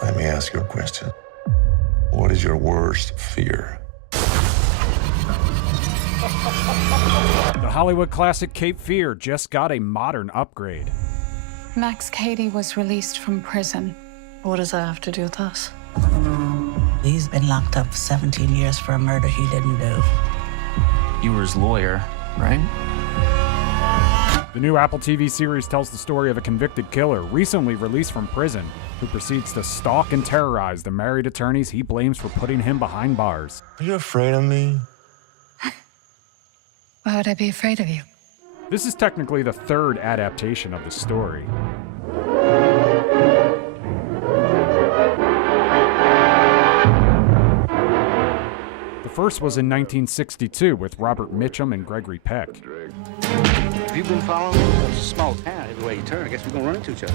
Let me ask you a question. What is your worst fear? The Hollywood classic Cape Fear just got a modern upgrade. Max Cady was released from prison. What does that have to do with us? He's been locked up 17 years for a murder he didn't do. You were his lawyer, right? The new Apple TV series tells the story of a convicted killer recently released from prison who proceeds to stalk and terrorize the married attorneys he blames for putting him behind bars. Are you afraid of me? Why would I be afraid of you? This is technically the third adaptation of the story. The first was in 1962 with Robert Mitchum and Gregory Peck. If you've been following me, it's a small town. Everywhere you turn, I guess we're gonna run into each other.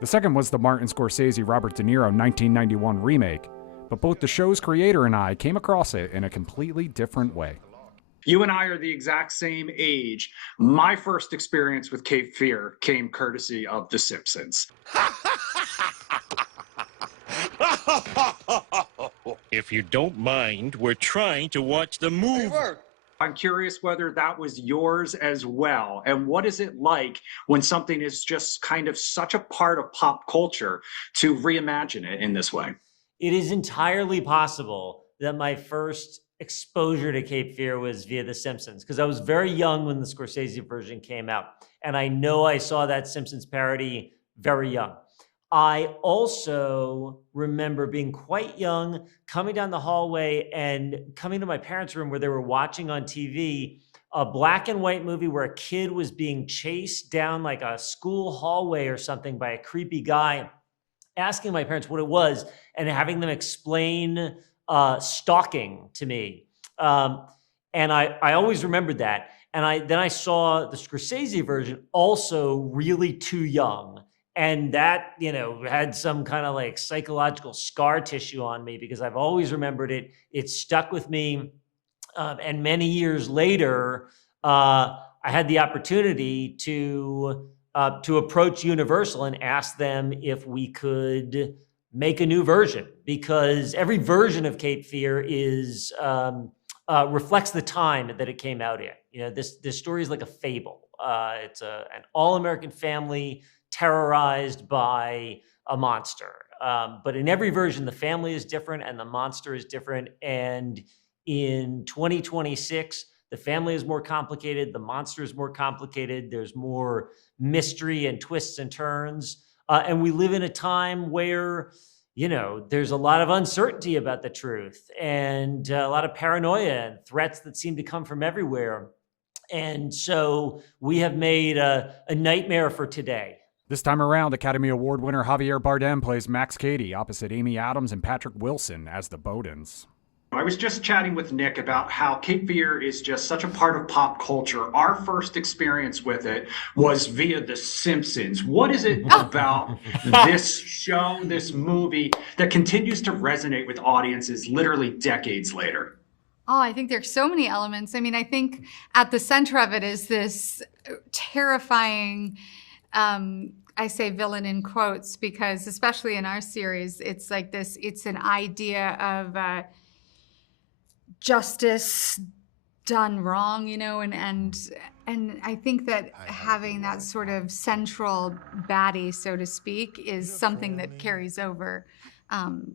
The second was the Martin Scorsese Robert De Niro 1991 remake, but both the show's creator and I came across it in a completely different way. You and I are the exact same age. My first experience with Cape Fear came courtesy of The Simpsons. If you don't mind, we're trying to watch the movie. I'm curious whether that was yours as well. And what is it like when something is just kind of such a part of pop culture to reimagine it in this way? It is entirely possible that my first exposure to Cape Fear was via The Simpsons, because I was very young when the Scorsese version came out. And I know I saw that Simpsons parody very young. I also remember being quite young, coming down the hallway and coming to my parents' room where they were watching on TV a black and white movie where a kid was being chased down like a school hallway or something by a creepy guy, asking my parents what it was and having them explain stalking to me. And I always remembered that. And then I saw the Scorsese version, also really too young. And that, had some kind of like psychological scar tissue on me because I've always remembered it. It stuck with me. And many years later, I had the opportunity to approach Universal and ask them if we could make a new version, because every version of Cape Fear is reflects the time that it came out in. This story is like a fable. It's an all-American family terrorized by a monster. But in every version, the family is different and the monster is different. And in 2026, the family is more complicated. The monster is more complicated. There's more mystery and twists and turns. And we live in a time where, there's a lot of uncertainty about the truth and a lot of paranoia and threats that seem to come from everywhere. And so we have made a nightmare for today. This time around, Academy Award winner Javier Bardem plays Max Cady opposite Amy Adams and Patrick Wilson as the Bowdens. I was just chatting with Nick about how Cape Fear is just such a part of pop culture. Our first experience with it was via The Simpsons. What is it about this show, this movie, that continues to resonate with audiences literally decades later? Oh, I think there's so many elements. I mean, I think at the center of it is this terrifying, I say villain in quotes, because especially in our series, it's like this, it's an idea of justice done wrong, and I think that having that sort of central baddie, so to speak, is something that carries over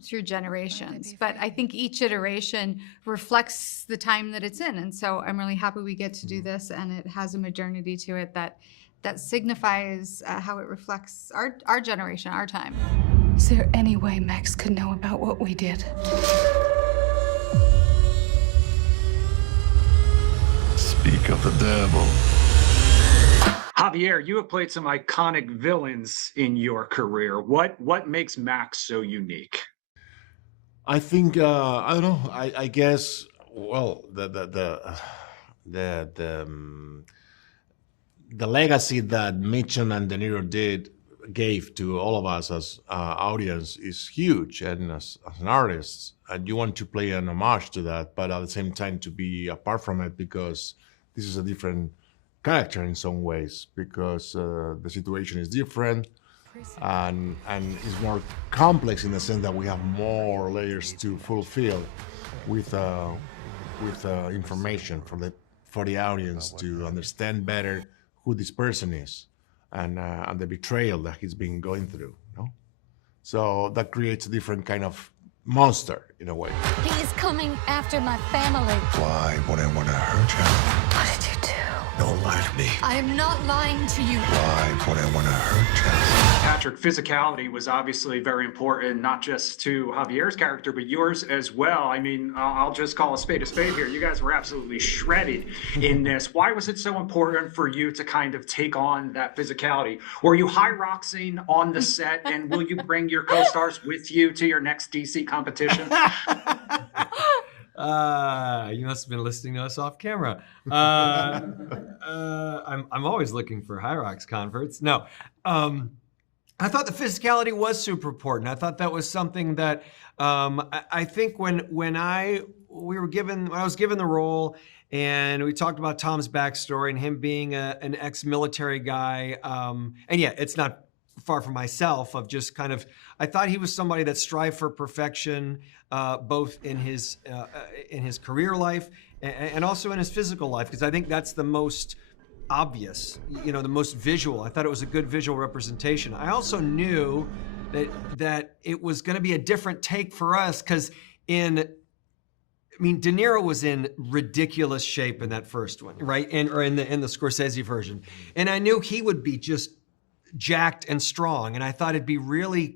through generations. But I think each iteration reflects the time that it's in. And so I'm really happy we get to do this, and it has a modernity to it that signifies how it reflects our generation, our time. Is there any way Max could know about what we did? Speak of the devil. Javier, you have played some iconic villains in your career. What makes Max so unique? I think I don't know. I guess the legacy that Mitchum and De Niro gave to all of us as audience is huge, and as an artist, and you want to play an homage to that, but at the same time to be apart from it, because this is a different character in some ways, because the situation is different. and it's more complex in the sense that we have more layers to fulfill with information for the audience to understand better who this person is and the betrayal that he's been going through. You know? So that creates a different kind of monster in a way. He's coming after my family. Why would I want to hurt you? What did you do? Don't lie to me. I am not lying to you. Why would I want to hurt you? Patrick, physicality was obviously very important, not just to Javier's character, but yours as well. I mean, I'll just call a spade here. You guys were absolutely shredded in this. Why was it so important for you to kind of take on that physicality? Were you high-roxing on the set, and will you bring your co-stars with you to your next DC competition? You must have been listening to us off camera. I'm always looking for Hyrox converts. No, I thought the physicality was super important. I thought that was something that I think when I was given the role, and we talked about Tom's backstory and him being an ex-military guy, and yeah, it's not far from myself of just kind of, I thought he was somebody that strived for perfection, both in his career life and also in his physical life, because I think that's the most obvious, you know, the most visual. I thought it was a good visual representation. I also knew that it was going to be a different take for us, because De Niro was in ridiculous shape in that first one, right? Or in the Scorsese version. And I knew he would be just jacked and strong. And I thought it'd be really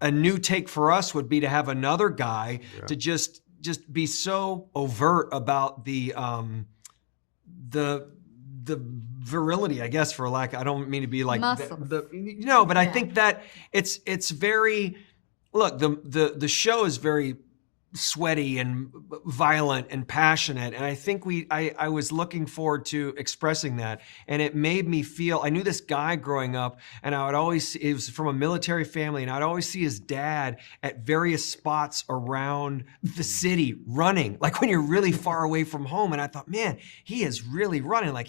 a new take for us would be to have another guy to just be so overt about the virility, I guess, for lack. I don't mean to be like but I think that it's very, look, the show is very sweaty and violent and passionate, and I think I was looking forward to expressing that, and it made me feel, I knew this guy growing up, and I would always, it was from a military family, and I'd always see his dad at various spots around the city running, like when you're really far away from home, and I thought, man, he is really running, like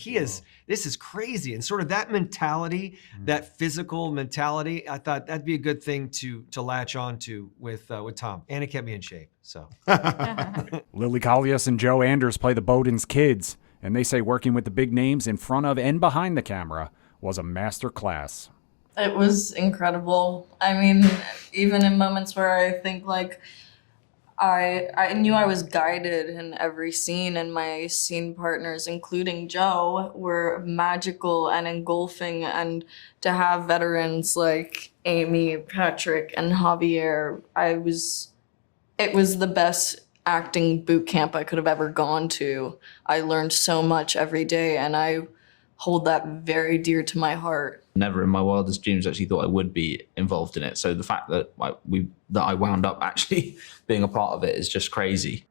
this is crazy, and sort of that mentality, that physical mentality, I thought that'd be a good thing to latch on to with Tom, and it kept me in shape. So, Lily Collias and Joe Anders play the Bowden's kids, and they say working with the big names in front of and behind the camera was a master class. It was incredible. I mean, even in moments where I think like I knew I was guided in every scene, and my scene partners, including Joe, were magical and engulfing, and to have veterans like Amy, Patrick, and Javier, it was the best acting boot camp I could have ever gone to. I learned so much every day, and I hold that very dear to my heart. Never in my wildest dreams actually thought I would be involved in it. So the fact that I wound up actually being a part of it is just crazy.